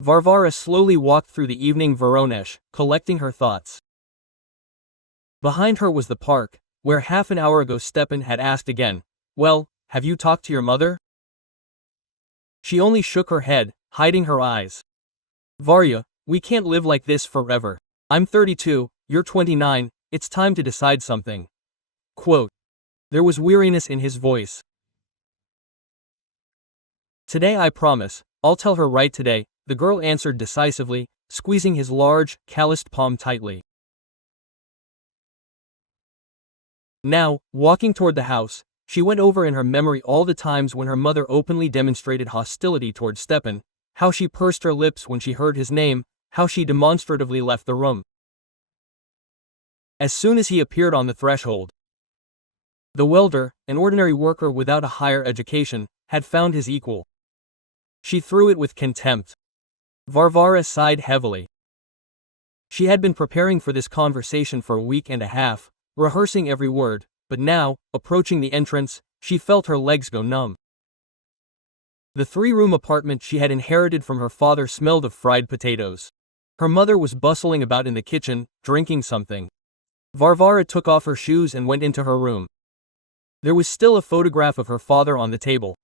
Varvara slowly walked through the evening Voronezh, collecting her thoughts. Behind her was the park, where half an hour ago Stepan had asked again, "Well, have you talked to your mother?" She only shook her head, hiding her eyes. "Varya, we can't live like this forever. I'm 32, you're 29, it's time to decide something." Quote. There was weariness in his voice. "Today I promise, I'll tell her right today," the girl answered decisively, squeezing his large, calloused palm tightly. Now, walking toward the house, she went over in her memory all the times when her mother openly demonstrated hostility toward Stepan, how she pursed her lips when she heard his name, how she demonstratively left the room as soon as he appeared on the threshold. The welder, an ordinary worker without a higher education, had found his equal. She threw it with contempt. Varvara sighed heavily. She had been preparing for this conversation for a week and a half, rehearsing every word, but now, approaching the entrance, she felt her legs go numb. The three-room apartment she had inherited from her father smelled of fried potatoes. Her mother was bustling about in the kitchen, drinking something. Varvara took off her shoes and went into her room. There was still a photograph of her father on the table.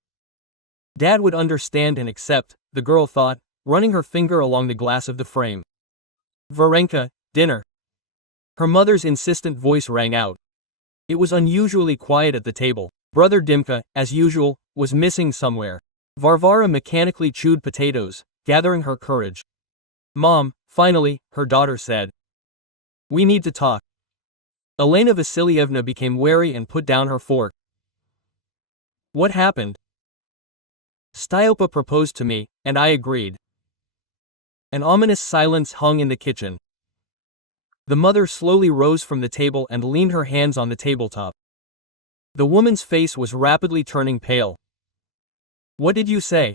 Dad would understand and accept, the girl thought, running her finger along the glass of the frame. "Varenka, dinner." Her mother's insistent voice rang out. It was unusually quiet at the table. Brother Dimka, as usual, was missing somewhere. Varvara mechanically chewed potatoes, gathering her courage. "Mom," finally, her daughter said. "We need to talk." Elena Vasilievna became wary and put down her fork. "What happened?" "Styopa proposed to me, and I agreed." An ominous silence hung in the kitchen. The mother slowly rose from the table and leaned her hands on the tabletop. The woman's face was rapidly turning pale. "What did you say?"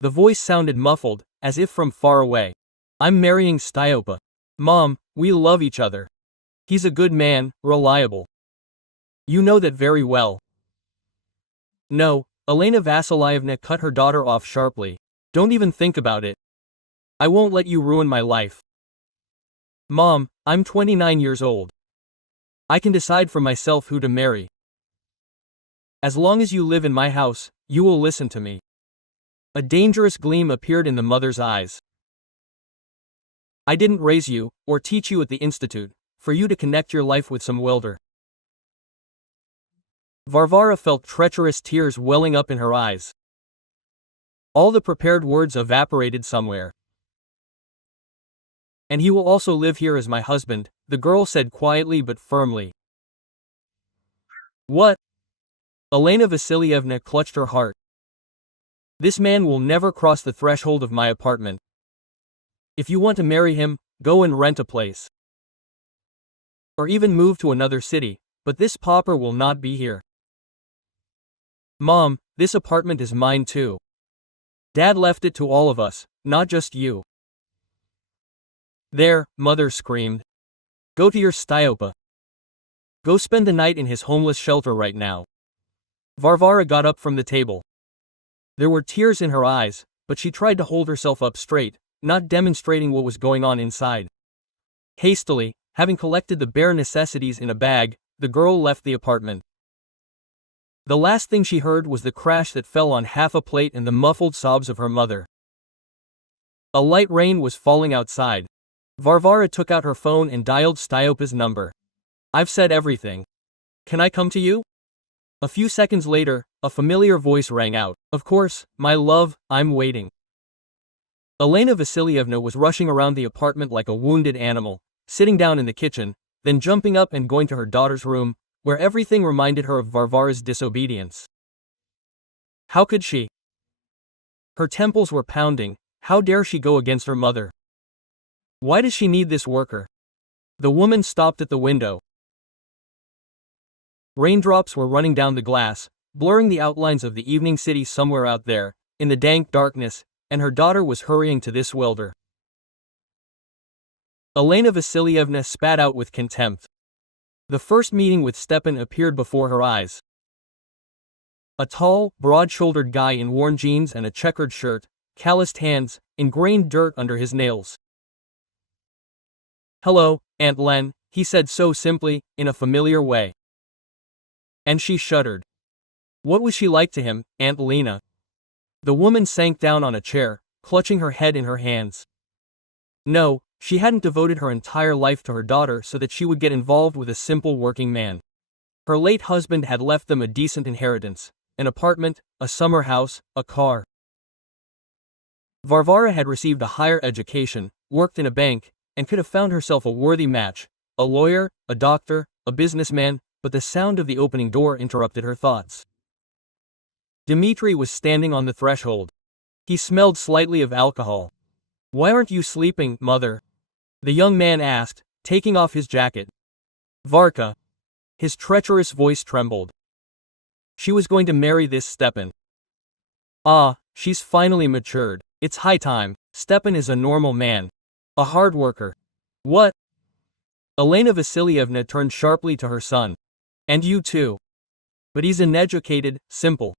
The voice sounded muffled, as if from far away. "I'm marrying Styopa. Mom, we love each other. He's a good man, reliable. You know that very well." "No," Elena Vasilievna cut her daughter off sharply. "Don't even think about it. I won't let you ruin my life. Mom, I'm 29 years old. I can decide for myself who to marry. As long as you live in my house, you will listen to me." A dangerous gleam appeared in the mother's eyes. "I didn't raise you, or teach you at the institute, for you to connect your life with some welder." Varvara felt treacherous tears welling up in her eyes. All the prepared words evaporated somewhere. "And he will also live here as my husband," the girl said quietly but firmly. "What?" Elena Vasilievna clutched her heart. "This man will never cross the threshold of my apartment. If you want to marry him, go and rent a place. Or even move to another city, but this pauper will not be here. Mom, this apartment is mine too. Dad left it to all of us, not just you." "There," Mother screamed. "Go to your Styopa. Go spend the night in his homeless shelter right now." Varvara got up from the table. There were tears in her eyes, but she tried to hold herself up straight, not demonstrating what was going on inside. Hastily, having collected the bare necessities in a bag, the girl left the apartment. The last thing she heard was the crash that fell on half a plate and the muffled sobs of her mother. A light rain was falling outside. Varvara took out her phone and dialed Styopa's number. "I've said everything. Can I come to you?" A few seconds later, a familiar voice rang out. "Of course, my love, I'm waiting." Elena Vasilievna was rushing around the apartment like a wounded animal, sitting down in the kitchen, then jumping up and going to her daughter's room, where everything reminded her of Varvara's disobedience. How could she? Her temples were pounding. How dare she go against her mother? Why does she need this worker? The woman stopped at the window. Raindrops were running down the glass, blurring the outlines of the evening city somewhere out there, in the dank darkness, and her daughter was hurrying to this welder. Elena Vasilievna spat out with contempt. The first meeting with Stepan appeared before her eyes. A tall, broad-shouldered guy in worn jeans and a checkered shirt, calloused hands, ingrained dirt under his nails. "Hello, Aunt Len," he said so simply, in a familiar way. And she shuddered. What was she like to him, Aunt Lena? The woman sank down on a chair, clutching her head in her hands. No, she hadn't devoted her entire life to her daughter so that she would get involved with a simple working man. Her late husband had left them a decent inheritance, an apartment, a summer house, a car. Varvara had received a higher education, worked in a bank, and could have found herself a worthy match, a lawyer, a doctor, a businessman, but the sound of the opening door interrupted her thoughts. Dmitri was standing on the threshold. He smelled slightly of alcohol. "Why aren't you sleeping, mother?" the young man asked, taking off his jacket. "Varka." His treacherous voice trembled. "She was going to marry this Stepan." "Ah, she's finally matured. It's high time. Stepan is a normal man. A hard worker." "What?" Elena Vasilievna turned sharply to her son. "And you too. But he's uneducated, simple."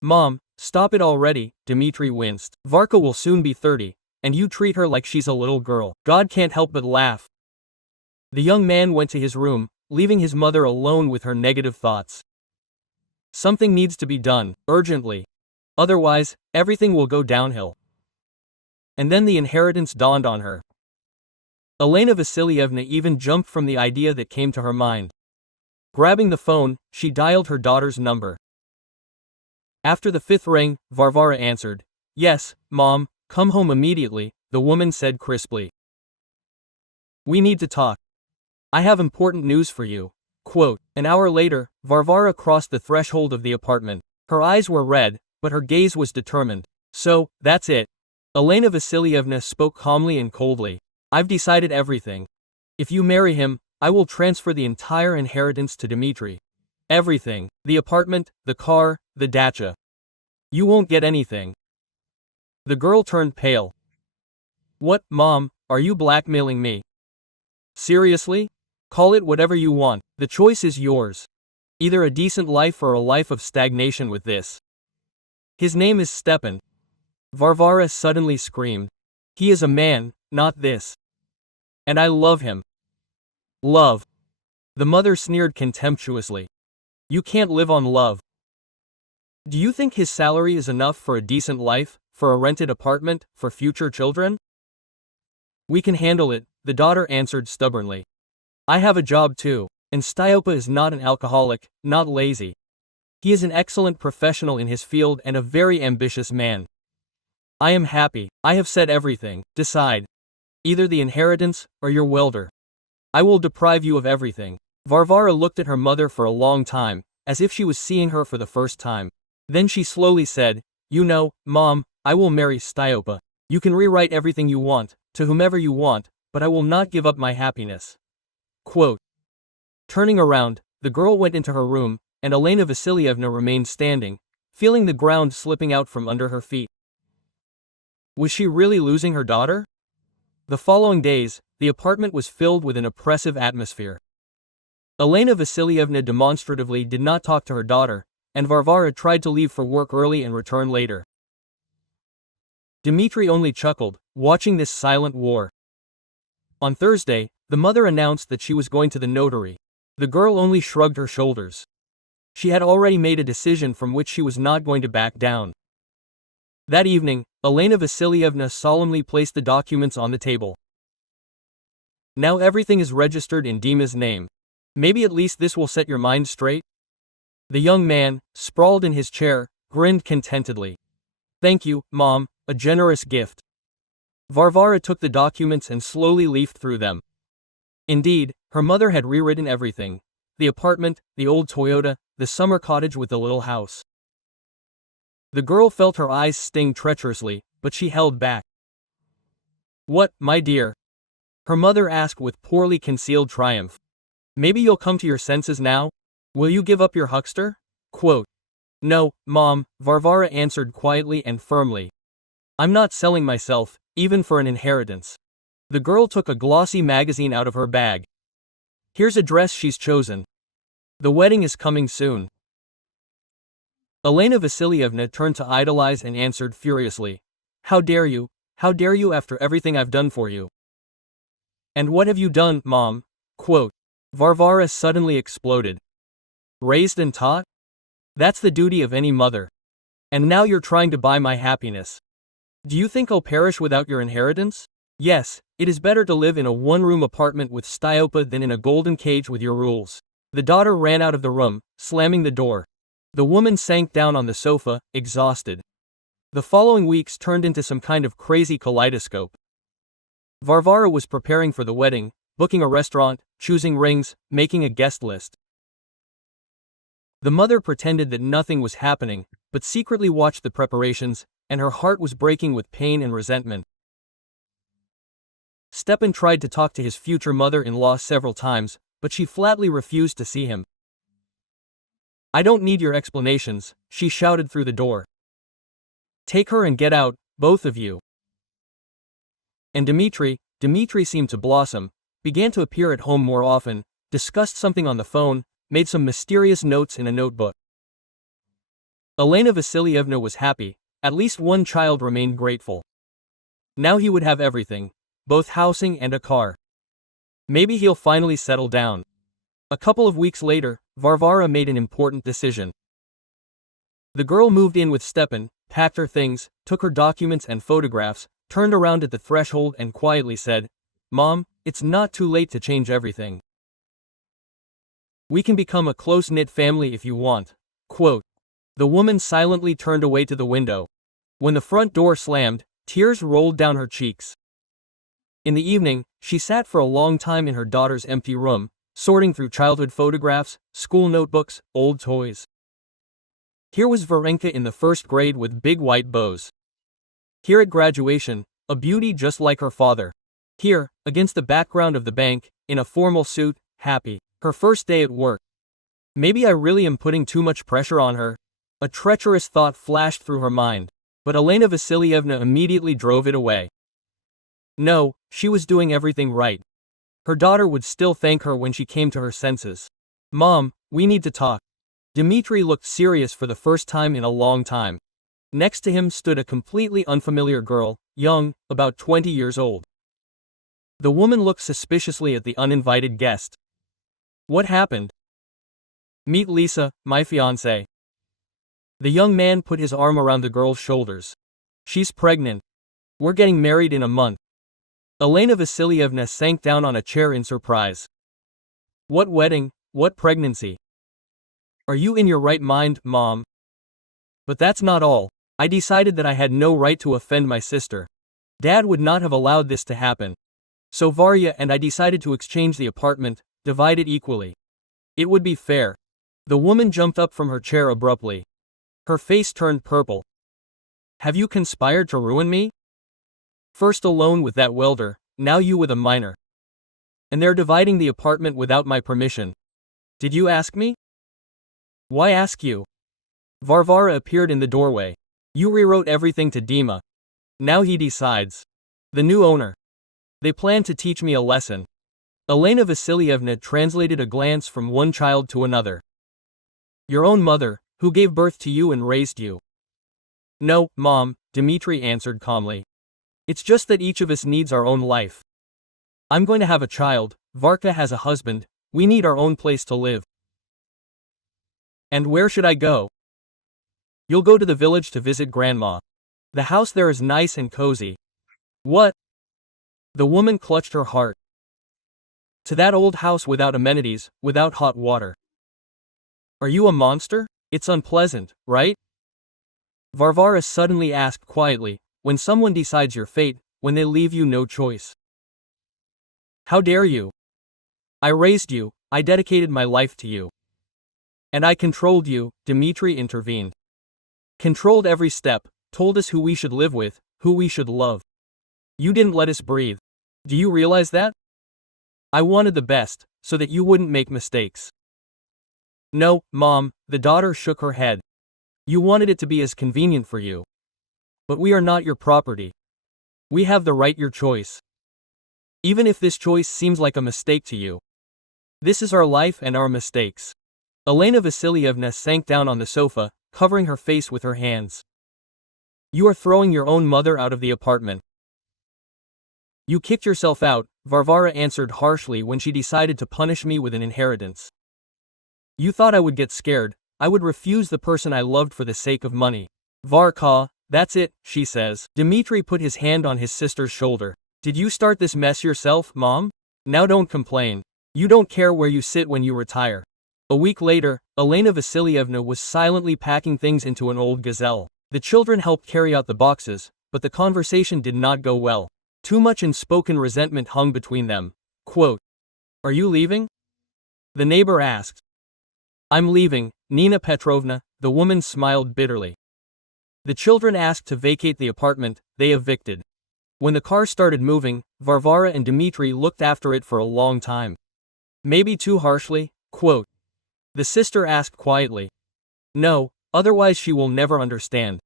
"Mom, stop it already," Dmitri winced. "Varka will soon be 30, and you treat her like she's a little girl." God can't help but laugh. The young man went to his room, leaving his mother alone with her negative thoughts. Something needs to be done, urgently. Otherwise, everything will go downhill. And then the inheritance dawned on her. Elena Vasilievna even jumped from the idea that came to her mind. Grabbing the phone, she dialed her daughter's number. After the fifth ring, Varvara answered. "Yes, Mom, come home immediately," the woman said crisply. "We need to talk. I have important news for you." Quote, an hour later, Varvara crossed the threshold of the apartment. Her eyes were red, but her gaze was determined. "So, that's it." Elena Vasilievna spoke calmly and coldly. "I've decided everything. If you marry him, I will transfer the entire inheritance to Dmitri. Everything. The apartment, the car, the dacha. You won't get anything." The girl turned pale. "What, Mom, are you blackmailing me?" "Seriously? Call it whatever you want, the choice is yours. Either a decent life or a life of stagnation with this. His name is Stepan." Varvara suddenly screamed. "He is a man, not this. And I love him." "Love?" The mother sneered contemptuously. "You can't live on love. Do you think his salary is enough for a decent life, for a rented apartment, for future children?" "We can handle it," the daughter answered stubbornly. "I have a job too, and Styopa is not an alcoholic, not lazy. He is an excellent professional in his field and a very ambitious man. I am happy. I have said everything. Decide. Either the inheritance, or your welder. I will deprive you of everything." Varvara looked at her mother for a long time, as if she was seeing her for the first time. Then she slowly said, "You know, Mom, I will marry Styopa. You can rewrite everything you want, to whomever you want, but I will not give up my happiness." Quote. Turning around, the girl went into her room, and Elena Vasilievna remained standing, feeling the ground slipping out from under her feet. Was she really losing her daughter? The following days, the apartment was filled with an oppressive atmosphere. Elena Vasilievna demonstratively did not talk to her daughter, and Varvara tried to leave for work early and return later. Dmitri only chuckled, watching this silent war. On Thursday, the mother announced that she was going to the notary. The girl only shrugged her shoulders. She had already made a decision from which she was not going to back down. That evening, Elena Vasilievna solemnly placed the documents on the table. "Now everything is registered in Dima's name. Maybe at least this will set your mind straight?" The young man, sprawled in his chair, grinned contentedly. "Thank you, Mom, a generous gift." Varvara took the documents and slowly leafed through them. Indeed, her mother had rewritten everything. The apartment, the old Toyota, the summer cottage with the little house. The girl felt her eyes sting treacherously, but she held back. "What, my dear?" her mother asked with poorly concealed triumph. "Maybe you'll come to your senses now? Will you give up your huckster?" Quote. "No, Mom," Varvara answered quietly and firmly. "I'm not selling myself, even for an inheritance." The girl took a glossy magazine out of her bag. "Here's a dress she's chosen. The wedding is coming soon." Elena Vasilievna turned to Idolize and answered furiously. "How dare you? How dare you after everything I've done for you? And what have you done, Mom? Quote. Varvara suddenly exploded. Raised and taught? That's the duty of any mother. And now you're trying to buy my happiness. Do you think I'll perish without your inheritance? Yes, it is better to live in a one-room apartment with stiopa than in a golden cage with your rules. The daughter ran out of the room, slamming the door. The woman sank down on the sofa, exhausted. The following weeks turned into some kind of crazy kaleidoscope. Varvara was preparing for the wedding, booking a restaurant, choosing rings, making a guest list. The mother pretended that nothing was happening, but secretly watched the preparations, and her heart was breaking with pain and resentment. Stepan tried to talk to his future mother-in-law several times, but she flatly refused to see him. I don't need your explanations, she shouted through the door. Take her and get out, both of you. And Dmitri seemed to blossom, began to appear at home more often, discussed something on the phone, made some mysterious notes in a notebook. Elena Vasilievna was happy, at least one child remained grateful. Now he would have everything, both housing and a car. Maybe he'll finally settle down. A couple of weeks later, Varvara made an important decision. The girl moved in with Stepan, packed her things, took her documents and photographs, turned around at the threshold and quietly said, Mom, it's not too late to change everything. We can become a close-knit family if you want. Quote. The woman silently turned away to the window. When the front door slammed, tears rolled down her cheeks. In the evening, she sat for a long time in her daughter's empty room, sorting through childhood photographs, school notebooks, old toys. Here was Varenka in the first grade with big white bows. Here at graduation, a beauty just like her father. Here, against the background of the bank, in a formal suit, happy. Her first day at work. Maybe I really am putting too much pressure on her. A treacherous thought flashed through her mind, but Elena Vasilievna immediately drove it away. No, she was doing everything right. Her daughter would still thank her when she came to her senses. Mom, we need to talk. Dmitri looked serious for the first time in a long time. Next to him stood a completely unfamiliar girl, young, about 20 years old. The woman looked suspiciously at the uninvited guest. What happened? Meet Lisa, my fiancée. The young man put his arm around the girl's shoulders. She's pregnant. We're getting married in a month. Elena Vasilievna sank down on a chair in surprise. What wedding, what pregnancy? Are you in your right mind, Mom? But that's not all. I decided that I had no right to offend my sister. Dad would not have allowed this to happen. So Varya and I decided to exchange the apartment, divide it equally. It would be fair. The woman jumped up from her chair abruptly. Her face turned purple. Have you conspired to ruin me? First alone with that welder, now you with a minor. And they're dividing the apartment without my permission. Did you ask me? Why ask you? Varvara appeared in the doorway. You rewrote everything to Dima. Now he decides. The new owner. They plan to teach me a lesson. Elena Vasilievna translated a glance from one child to another. Your own mother, who gave birth to you and raised you. No, Mom, Dmitri answered calmly. It's just that each of us needs our own life. I'm going to have a child, Varka has a husband, we need our own place to live. And where should I go? You'll go to the village to visit Grandma. The house there is nice and cozy. What? The woman clutched her heart. To that old house without amenities, without hot water. Are you a monster? It's unpleasant, right? Varvara suddenly asked quietly, when someone decides your fate, when they leave you no choice. How dare you? I raised you, I dedicated my life to you. And I controlled you, Dmitri intervened. Controlled every step, told us who we should live with, who we should love. You didn't let us breathe. Do you realize that? I wanted the best, so that you wouldn't make mistakes. No, Mom, the daughter shook her head. You wanted it to be as convenient for you. But we are not your property. We have the right your choice. Even if this choice seems like a mistake to you. This is our life and our mistakes. Elena Vasilievna sank down on the sofa, covering her face with her hands. You are throwing your own mother out of the apartment. You kicked yourself out, Varvara answered harshly when she decided to punish me with an inheritance. You thought I would get scared, I would refuse the person I loved for the sake of money. Varka, that's it, she says. Dmitri put his hand on his sister's shoulder. Did you start this mess yourself, Mom? Now don't complain. You don't care where you sit when you retire. A week later, Elena Vasilievna was silently packing things into an old gazelle. The children helped carry out the boxes, but the conversation did not go well. Too much unspoken resentment hung between them. Quote, "Are you leaving?" the neighbor asked. "I'm leaving, Nina Petrovna," the woman smiled bitterly. The children asked to vacate the apartment, they evicted. When the car started moving, Varvara and Dmitri looked after it for a long time. Maybe too harshly? Quote, the sister asked quietly. No, otherwise she will never understand.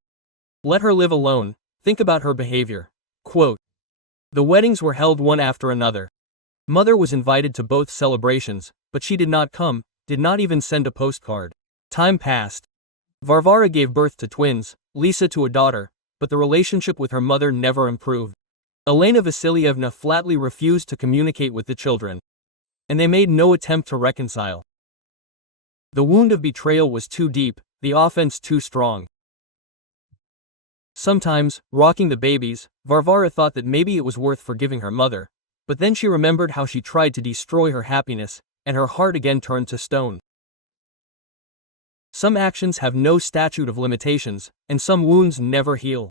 Let her live alone, think about her behavior. Quote, the weddings were held one after another. Mother was invited to both celebrations, but she did not come, did not even send a postcard. Time passed. Varvara gave birth to twins, Lisa to a daughter, but the relationship with her mother never improved. Elena Vasilievna flatly refused to communicate with the children. And they made no attempt to reconcile. The wound of betrayal was too deep, the offense too strong. Sometimes, rocking the babies, Varvara thought that maybe it was worth forgiving her mother, but then she remembered how she tried to destroy her happiness, and her heart again turned to stone. Some actions have no statute of limitations, and some wounds never heal.